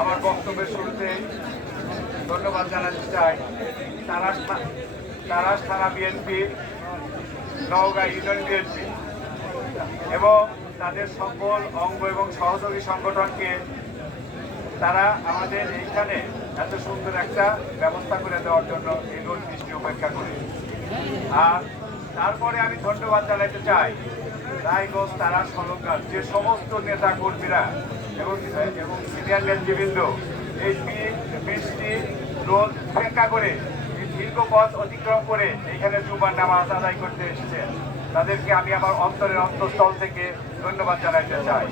আমার বক্তব্যের শুরুতে ধন্যবাদ জানাতে চাই তারাস থানা বিএনপি, নওগাঁ ইউনিয়ন বিএনপি এবং তাদের সকল অঙ্গ এবং সহযোগী সংগঠনকে তারা আমাদের এইখানে এত সুন্দর একটা ব্যবস্থা করে দেওয়ার জন্য এই রোদ বৃষ্টি উপেক্ষা করে। আর তারপরে আমি ধন্যবাদ জানাতে চাই রায়গঞ্জ তারাস সলঙ্কার যে সমস্ত নেতা কর্মীরা এবং সিনিয়র নেতৃবৃন্দ এই বৃষ্টি রোদ উপেক্ষা করে দীর্ঘ পথ অতিক্রম করে এখানে জুমার নামাজ আদায় করতে এসেছেন। তাদেরকে আমি আমার অন্তরের অন্তঃস্থল থেকে ধন্যবাদ জানাতে চাই।